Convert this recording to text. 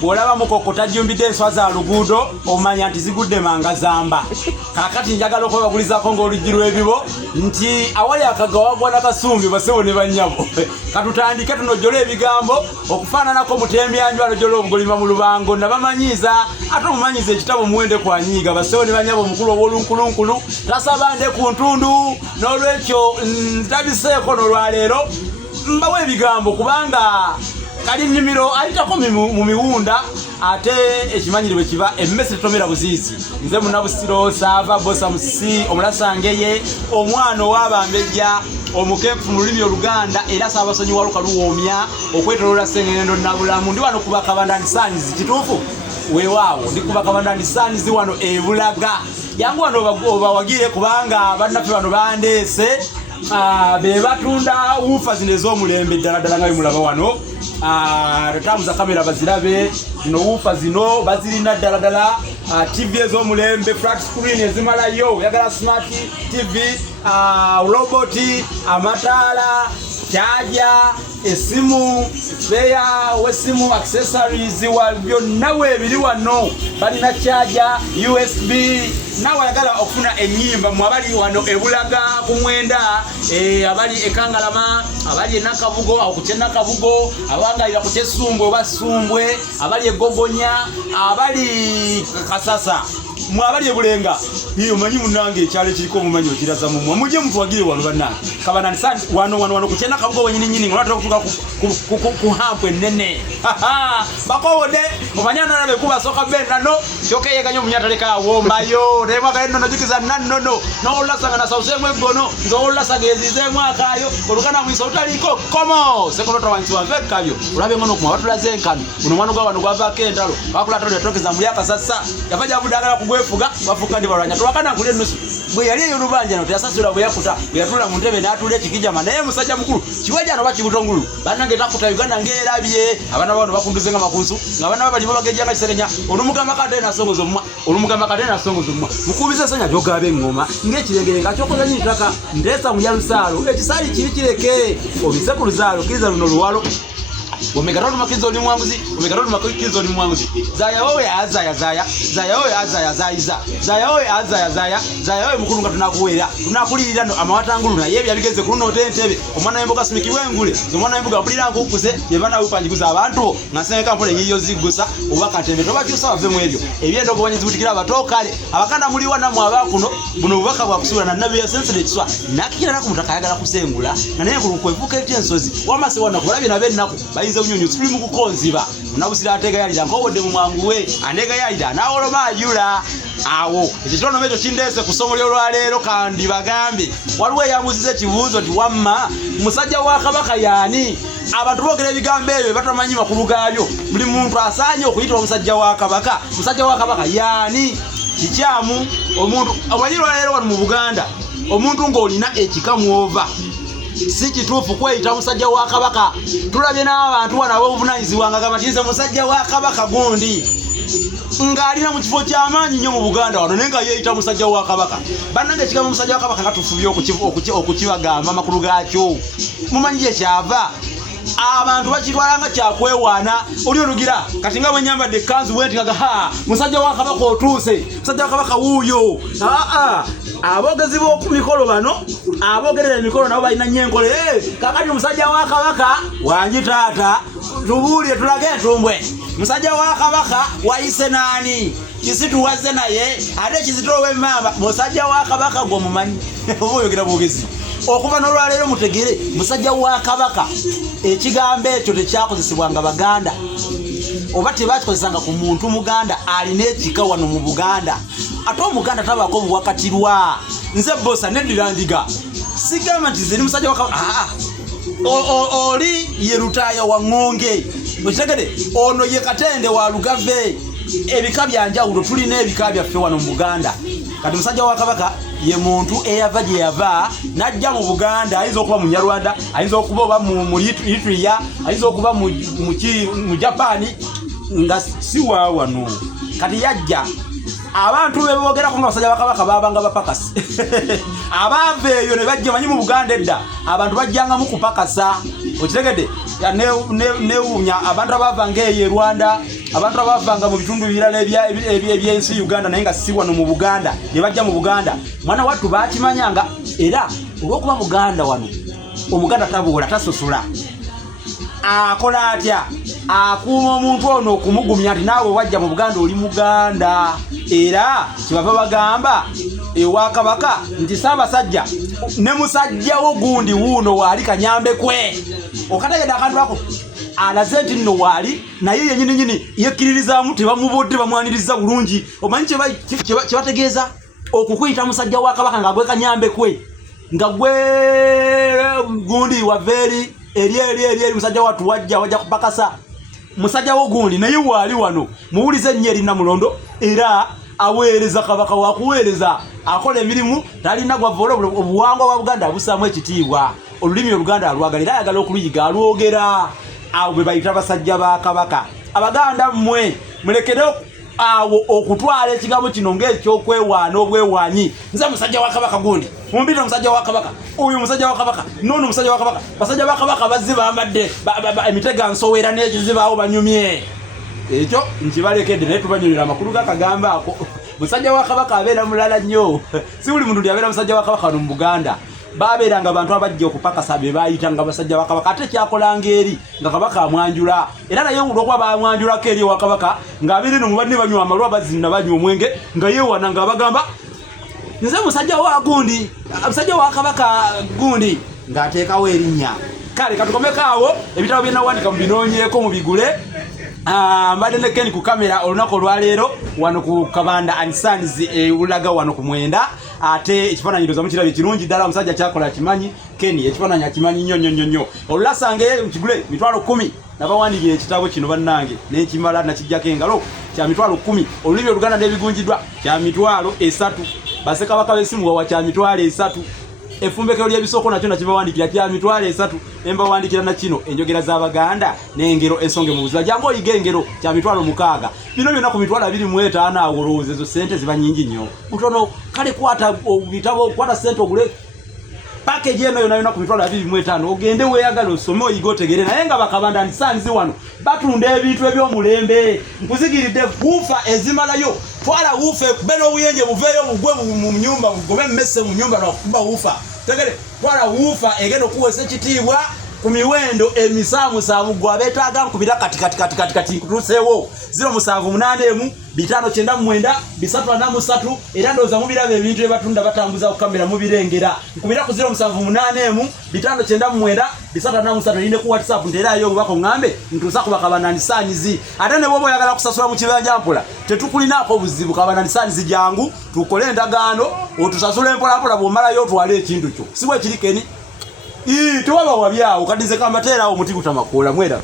bwolaba mukokota jumbidde enswa za luguudo omanya nti zigudde mangazamba. Kakati njagala okwebagulizaako ng'oluggi lw'ebibo nti awali akagawagwa n'akasumbi basewo ne bannyabo. Katutandike tunojjole ebigambo okufaananako mutembyanjwa alojjola obugolima mu lubango nabamanyiiza ate omumanyiiza ekitabo muwende kwanyiiga basewo ne bannyabo omukulu obw'olunkulunkulu tasabande ku ntundu n'olwekyo ntabiseeko n'olwaleero mbawo ebigambo kubanga kali nnimiro ayitako mu miwunda ate ekimanyiribwe kiba emmese tetomera buziizi. Nze Munnabusiro Saava Bosa Musisi Omulasangeye omwana ow'Abambejja omukeefu mu lulimi Oluganda era Ssaabasonyi wa Luka Luwoomya okwetoloola Ssengendo Nabulamu. Ndi wano ku Bakabandani Sons kituufu weewaawo ndi ku Bakabandani Sons wano e Bulaga. Yangu wano obawagire kubanga bannaffe bano bandeese be batunda wuufa zino ez'omulembe ddala ddala nga bimulaba wano. Tamuza kamera bazirabe zino wuufa zino bazirina ddala ddala. TV ez'omulembe flat screen ezimalayo yagala smart TV, roboti, amataala, chaja, esimu, spare wesimu, accessories byonna weebiri wano. Balina chaja, USB. Nawe yagala okufuna ennyimba mu abali wano e Bulaga ku Mwenda, abali e Kangalama, abali e Nakabugo awo ku Nakabugo, abangalira ku Kyessumbwe oba Sumbwe, abali e Gogonya, abali Kasasa, mu abali e Bulenga. Iyo manyi munange ekyalo kiriko omumanyi okiraza mu muje mutwagire wano bannange. Kabandani Sons wano ku Nakabugo wenyini ngolata okutuka ku hampu ennene. Bakowode omanyana nabe kuba soka benda no kyoke yeganyo munyataleka wombayo mwaka eno najukiza nannono n'olasanga na sausemu eggono nz'olasanga ezizemu akaayo olugana mwisa utaliko komo sekolota wansi wanve kabyo ulabe ngono kuma batulaze enkano uno mwana gwa wano gwavaako entalo bakulatole yatokeza muli akasasa yavaja budagala kugwefuga bafuka ndi balwanya twakana nkule nusu bwe yali eyo lubanja no teyasasula bwe yakuta bwe yatula mu ntebe n'atula ekikijama naye musajja mukulu kiwaja no bakibutongulu bannange takuta Uganda ng'erabye abaana bano bakunduze nga makunsu ng'abaana babalimu bagejjanga kiserenya olumugamba kadde nasongoza omumwa olumugamba kadde nasongoza omumwa mukubiza sanya jogabe engoma ng'ekirengere nga kyokoza nyitaka ndeesa mu yalusaalo ekisaali kibi kireke obise ku luzaalo kiriza luno luwalo omegatono makizo oli mwanguzi omegatono makizo oli mwanguzi zaya wowe azaya zaya zaya wowe azaya zaiza zaya wowe azaya zaya zaya wowe mukulu nga tunakuwera tunakulirira no amawatangulu na yebya bigeze ku luno tentebe omwana w'emboga simikibwe ngule omwana w'emboga bulira nkukuze yebana upanjiguza abantu ngasenga mpole nyiyo zigusa obaka tembe toba kyusa bave mu ebyo ebyendo ko banyizi butikira abatokale abakanda muli wana mu abakuno buno bubaka bwa kusula na nabi ya sensitive kiswa nakira nakumutaka yagala kusengula na naye kulukwevuka etyensozi wamase wana kulabye na bennaku bayize unyonyo silimu kukonziba Munnabusiro atega yalira ngobodde mu mwangu we anega yalira nawoloma ajula awo ekitono mecho kindese ku somo lyolwaleero kandi bagambe waliwo yamuzize kibuuzo ti wamma musajja wa Kabaka yaani abantu bogera ebigambo ebyo batamanyi makulu gaabyo buli muntu asaanye okuyita omusajja wa Kabaka yaani kikyamu omuntu abanyirwaleero wano mu Buganda omuntu ng'olina ekikamuova si kituufu kweyita musajja wa Kabaka. Tulabye n'abantu wano ab'obuvunanyizibwa nga gamatiriza musajja wa Kabaka gundi ng'alina mu kifo ky'amaanyi nnyo mu Buganda wano naye nga yeeyita musajja wa Kabaka. Bannange ekigambo musajja wa Kabaka nga tufubye okukibagamba amakulu gaakyo mumanyi gye kyava abantu bakitwalanga kyakwewaana oli olugira kati nga bwenyambadde ekkanzu bwenti nga musajja wa Kabaka otuuse musajja wa Kabaka wuuyo abogezi b'oku mikolo bano abogerera emikolo nabo balina nnyo enkolo kakati musajja wa Kabaka wangi taata tubuulire tulage entumbwe musajja wa Kabaka wayise naani kisituwaze naye ate kisitowe mamba musajja wa Kabaka gw'omumanyi oba oyogera bwogezi okuva n'olwaleero mutegere musajja wa Kabaka ekigambo ekyo tekyakozesebwanga Baganda oba tebakikozesanga ku muntu Muganda alina ekika wano mu Buganda ate Omuganda tabaako obuwakatirwa nze Bosa neddira ndiga sigamba nti ziri musajja wa Kabaka oli ye Lutaaya wa Ngonge okitegede ono ye Katende wa Lugave ebika byanjawulo tulina ebika byaffe wano mu Buganda kati musajja wa Kabaka ye muntu eyava gye yava najja mu Buganda ayinza okuba mu Nyarwanda ayinza okuba oba mu Eritrea ayinza okuba mu Japan nga si wano kati yajja abantu bebogerako nga basajja ba Kabaka babanga bapakasi abava eyo ne bajja manyi mu Buganda edda abantu bajjanga mu kupakasa okitegedde newunya abantu abava ng'eyo Rwanda abantu abavanga mu bitundu birala ebyensi Uganda naye nga si wano mu Buganda ye bajja mu Buganda mwana wattu bakimanyanga era olwokuba Buganda wano omuganda tabuula tasusula akola atya akuuma omuntu ono okumugumya nti naawe wajja mu Buganda oli Muganda era kibava bagamba ewa Kabaka nti Ssaabasajja ne musajjawo gundi wuuno waali Kanyambe kwe okategedde akantu ako alaze nti nno waali naye yennyini yekkiririzaamu tebamubodde bamwaniriza bulungi omanyi kyebategeeza okukuyita musajja wa Kabaka nga gwe Kanyambe kwe nga gwe gundi waveeri eri musajja watu wajja kupakasa musajja wo gundi naye waali wano muwulize nnyo eri Namulondo era aweereza Kabaka wakuweereza akola emirimu talina gwavoola obuwangwa bwa Buganda busaamu ekitiibwa olulimi Oluganda alwagalira ayagala okuluyiga alwogera awo bwe bayita basajja ba Kabaka Abaganda mmwe mulekere awo okutwala ekigambo kino ng'ekyokwewaana obwewaanyi nze musajja wa Kabaka gundi mumbita musajja wa Kabaka oyo musajja wa Kabaka nono musajja wa Kabaka basajja ba Kabaka bazzi bambadde emitega nsowera n'ekizibaawo banyumye ekyo nkibalekedde naye tubanyulira amakulu gakagamba ako musajja wa Kabaka abeera mulala nnyo si buli muntu yabeera musajja wa Kabaka wano mu Buganda babeeranga abantu abajja okupakasa be baayitanga basajja ba Kabaka ate kyakolanga eri nga Kabaka amwanjula era naye olwokuba bamwanjulako eri ewa Kabaka ng'abeera eno mubadde banywa amalwa bazinna banywa omwenge nga yeewana nga bagamba nze musajja wa gundi musajja wa Kabaka gundi ng'ateekawo erinnya kale katukomeko awo ebitabo bye nawandika mubinoonyeeko mubigule mbadde ne Ken ku kamera olunaku olwaleero wano ku Kabanda and Sons ulaga wano ku Mwenda ate ekifaananyiroza mukirabye kirungi ddala omusajja kyakola kimanyi Ken ekifaananyi akimanyi nnyo olulasange mukigule mitwalo 10 nabawandiikira ekitabo kino bannange nekimala nakijjako engalo kya mitwalo 10 olulimi Oluganda n'ebigunjiddwa kya mitwalo 3 Bassekabaka b'essimu wawa kya mitwalo 3 efumbekero ly'ebisoko nakyo nakibawandiikira kya mitwalo 3 embawandiikira na kino enjogera z'Abaganda n'engero ensonge mu buzima jangu oyiga engero kya mitwalo 6 bino byonna ku mitwalo 25 awo olowooza ezo ssente ziba nnyingi nnyo butono kale kwata bitabo kwata ssente ogule package eno yonna ku mitwalo 25 ogende weeyagala osome oyiga otegere naye nga Bakabanda and Sons wano batunda ebintu eby'omulembe nkuzigiridde wuufa ezimalayo twala wuufa ekubera obuyenje buveeyo bugwe mu nyumba bugobe mmese mu nyumba lwakuba wuufa tegere twala wuufa egenda okuwesa ekitiibwa ku miwendo emisaamusaamu gwe abeetaaga nkubira kati nkutuuseewo 078 599 343 era ndowooza mubiraba ebintu byebatunda batambuza ku kamera mubirengera nkubira ku 078 599 343 erinde ku WhatsApp nteerayo obubaka oŋŋambe ntuusa ku Bakabanda and Sons ate ne bw'oba oyagala kusasula mu kibanja mpola tetukulinaako buzibu Bakabanda and Sons jangu tukole endagaano otusasule mpolampola bw'omalayo otwale ekintu kyo si bwe kiri Ken tewaba wabyawo kadize kambateerawo omuti gutamakuula mwera